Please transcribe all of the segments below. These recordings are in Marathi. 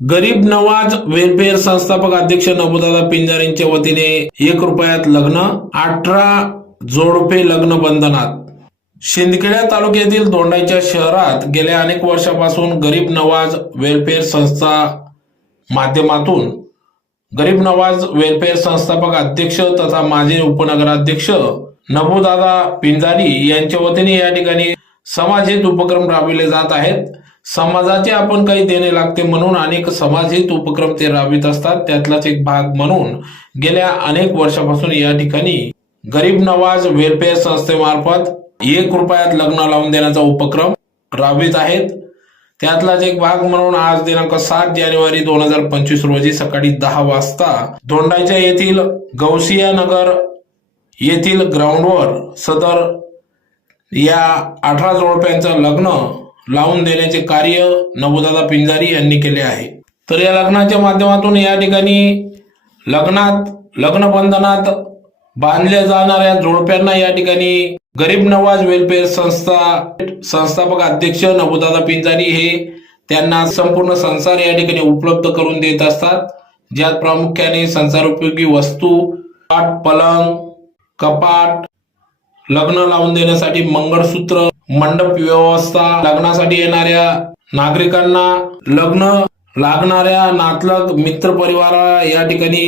गरीब नवाज वेलफेअर संस्थापक अध्यक्ष नबुदादा पिंजार यांच्या वतीने एक रुपयात लग्न अठरा जोडपे लग्न बंधनात. शिंदखेडा तालुक्यातील दोंडाईच्या शहरात गेल्या अनेक वर्षापासून गरीब नवाज वेलफेअर संस्था माध्यमातून गरीब नवाज वेलफेअर संस्थापक अध्यक्ष तथा माजी उपनगराध्यक्ष नभोदादा पिंजारी यांच्या वतीने या ठिकाणी समाजहित उपक्रम राबविले जात आहेत. समाजाचे आपण काही देणे लागते म्हणून अनेक समाजहित उपक्रम ते राबवित असतात. त्यातलाच एक भाग म्हणून गेल्या अनेक वर्षापासून या ठिकाणी गरीब नवाज वेलफेअर संस्थेमार्फत एक रुपयात लग्न लावून देण्याचा उपक्रम राबवित आहेत. त्यातलाच एक भाग म्हणून आज दिनांक सात जानेवारी दोन हजार पंचवीस रोजी सकाळी दहा वाजता दोंडाच्या येथील गौसिया नगर येथील ग्राउंडवर सदर या अठरा जोडप्यांचं लग्न लावून देण्याचे कार्य नबोदादा पिंजारी यांनी केले आहे. तर या लग्नाच्या माध्यमातून या ठिकाणी लग्नात लग्नबंधनात बांधल्या जाणाऱ्या जोडप्यांना या ठिकाणी गरीब नवाज वेलफेअर संस्था संस्थापक अध्यक्ष नबोदादा पिंजारी हे त्यांना संपूर्ण संसार या ठिकाणी उपलब्ध करून देत असतात. ज्यात प्रामुख्याने संसारोपयोगी वस्तू पाट पलंग कपाट लग्न लावून देण्यासाठी मंगळसूत्र मंडप व्यवस्था लग्नासाठी येणाऱ्या नागरिकांना लग्न लागणाऱ्या नातलग मित्र परिवारा या ठिकाणी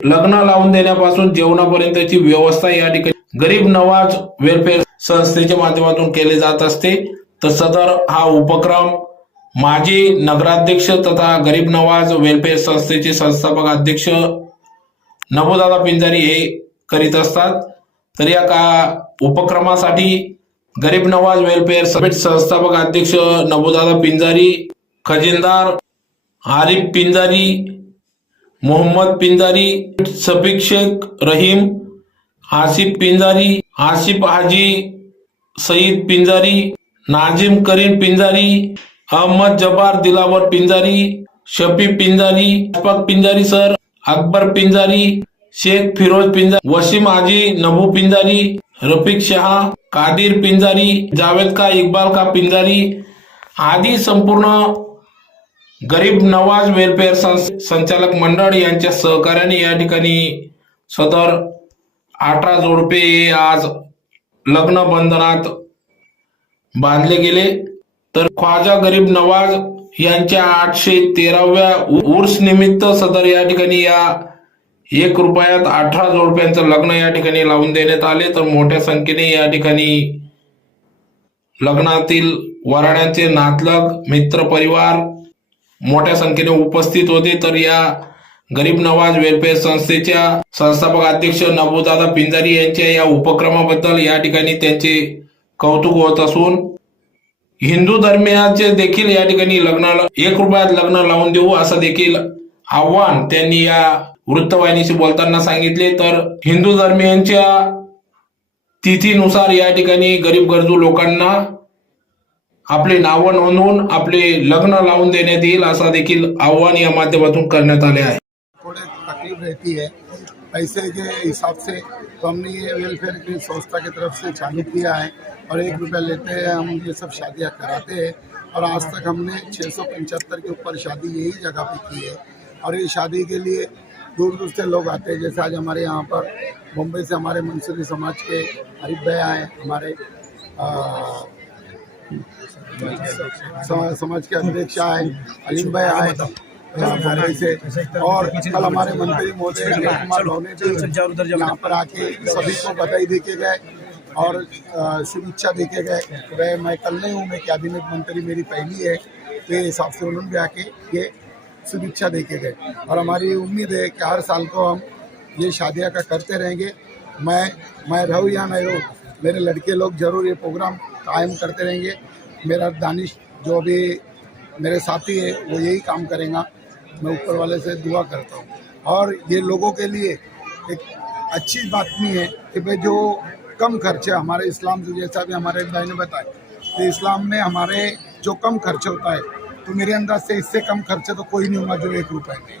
लग्न लावून देण्यापासून जेवणापर्यंतची व्यवस्था या ठिकाणी गरीब नवाज वेलफेअर संस्थेच्या माध्यमातून केले जात असते. तर सदर हा उपक्रम माजी नगराध्यक्ष तथा गरीब नवाज वेलफेअर संस्थेचे संस्थापक अध्यक्ष नभोदादा पिंजारी हे करीत असतात. तर या का उपक्रमासाठी गरीब नवाज वेलफेअर समिट संस्थापक अध्यक्ष नभोदादा पिंजारी खजिनदार आरिफ पिंजारी मोहम्मद पिंजारी सफिक शेख रहीम आसिफ पिंजारी आसिफ हाजी सईद पिंजारी नाजिम करीम पिंजारी अहमद जबार दिलावर पिंजारी शफी पिंजारी अशफाक पिंजारी सर अकबर पिंजारी शेख फिरोज पिंजारी वसीम हाजी नभू पिंजारी रफिक शहा कादिर पिंजारी जावेद का इक्बाल का पिंजारी आदी संपूर्ण गरीब नवाज वेलफेअर सं- संचालक मंडळ यांच्या सहकार्याने या ठिकाणी सदर अठरा जोडपे हे आज लग्न बंधनात बांधले गेले. तर ख्वाजा गरीब नवाज यांच्या आठशे तेराव्या उर्स निमित्त सदर या ठिकाणी या एक रुपयात अठरा जोडप्यांचं लग्न या ठिकाणी लावून देण्यात आले. तर मोठ्या संख्येने या ठिकाणी लग्नातील वराड्यांचे नातलग मित्र परिवार मोठ्या संख्येने उपस्थित होते. तर या गरीब नवाज वेलफेअर संस्थेच्या संस्थापक अध्यक्ष नबूदादा पिंजारी यांच्या या उपक्रमाबद्दल या ठिकाणी त्यांचे कौतुक होत असून हिंदू धर्मियाचे देखील या ठिकाणी लग्नाला एक रुपयात लग्न लावून देऊ असं देखील आव्हान त्यांनी या वृत्तवाहिनीशी बोलताना सांगितले, तर हिंदू धर्मियांच्या तिथीनुसार या ठिकाणी गरीब गरजू लोकांना आपले नावं नोंदवून आपले लग्न लावून देण्यात येईल, असा देखील आव्हान या माध्यमातून करण्यात आले आहे. रहती है। पैसे के हिसाब से तो हमने ये वेलफेयर की संस्था की तरफ़ से चालू किया है और एक रुपया लेते हैं, हम ये सब शादियाँ कराते हैं। और आज तक हमने छः सौ के ऊपर शादी यही जगह पे की है। और ये शादी के लिए दूर दूर से लोग आते हैं। जैसे आज हमारे यहाँ पर मुंबई से हमारे मंसूरी समाज के हरीफ भाई आए हमारे आ, समाज के अध्यक्ष आए अलीम भाई आए मुंबई से। और कल हमारे मंत्री महोदय कुमार यहाँ पर आके सभी को बधाई दे के गए और शुभेच्छा दे के गए। भाई मैं कल नहीं हूँ मैं कैबिनेट मंत्री मेरी पहली है तो ये हिसाब से उन्होंने भी आके ये शुभेच्छा दे के गए। और हमारी उम्मीद है कि हर साल को हम ये शादियाँ का करते रहेंगे। मैं मैं रहूँ या नहीं रहूँ, मेरे लड़के लोग ज़रूर ये प्रोग्राम कायम करते रहेंगे। मेरा दानिश जो भी मेरे साथी है, वो यही काम करेगा। मैं ऊपर वाले से दुआ करता हूँ। और ये लोगों के लिए एक अच्छी बात नहीं है कि भाई जो कम खर्च हमारे इस्लाम से, जैसा भी हमारे भाई ने बताया कि इस्लाम में हमारे जो कम खर्च होता है तो मेरे अंदाज से इससे कम खर्चा तो कोई नहीं होगा जो एक रुपए में।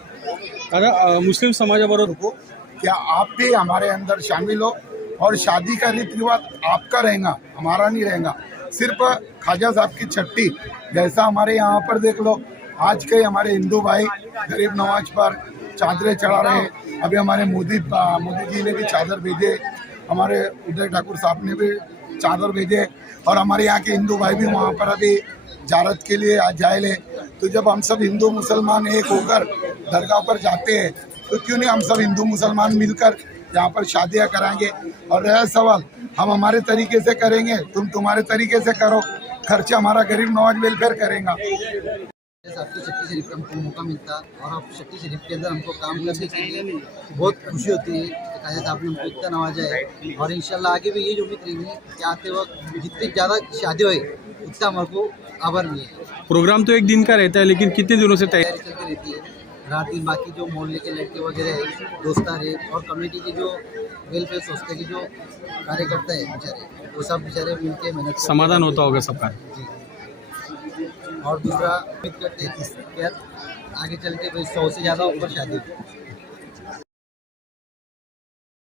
अ, मुस्लिम समाजाबरोबर को क्या आप भी हमारे अंदर शामिल हो? और शादी का रीति रिवाज आपका रहेगा हमारा नहीं रहेगा। सिर्फ़ खाजा साहब की छट्टी जैसा हमारे यहाँ पर देख लो आज के हमारे हिंदू भाई गरीब नवाज़ पर चादरें चढ़ा रहे हैं। अभी हमारे मोदी मोदी जी ने भी चादर भेजे हमारे उदय ठाकुर साहब ने भी चादर भेजे और हमारे यहाँ के हिंदू भाई भी वहाँ पर अभी जारत के लिए आज जाए ले तो जब हम सब हिंदू मुसलमान एक होकर दरगाह पर जाते हैं तो क्यों नहीं हम सब हिंदू मुसलमान मिलकर यहाँ पर शादियाँ कराएँगे? और रहा सवाल, हम हमारे तरीके से करेंगे? तुम तुम्हारे तरीके से करो। खर्चा हमारा गरीब नवाज़ वेलफेयर करेगा। आपकी शक्ति शरीफ का हमको मौका मिलता और आप शक्ति शरीफ के अंदर हमको काम करने के लिए बहुत खुशी होती है कि खाजा साहब ने हमको इतना नवाजा है। और इंशाल्लाह आगे भी ये उम्मीद रहेंगी कि आते वक्त जितनी ज़्यादा शादी होए उतना हमारे को आभार मिलेगा प्रोग्राम तो एक दिन का रहता है लेकिन कितने दिनों से तैयारी चलती रहती है। रात दिन बाकी जो मोहल्ले के लड़के वगैरह है दोस्तार है और कमेटी के जो वेलफेयर सोसाइटी के जो कार्यकर्ता है बेचारे वो सब बेचारे मिलके मेहनत समाधान होता होगा सबका। और दूसरा उम्मीद करते हैं आगे चल के भाई सौ से ज़्यादा ऊपर शादी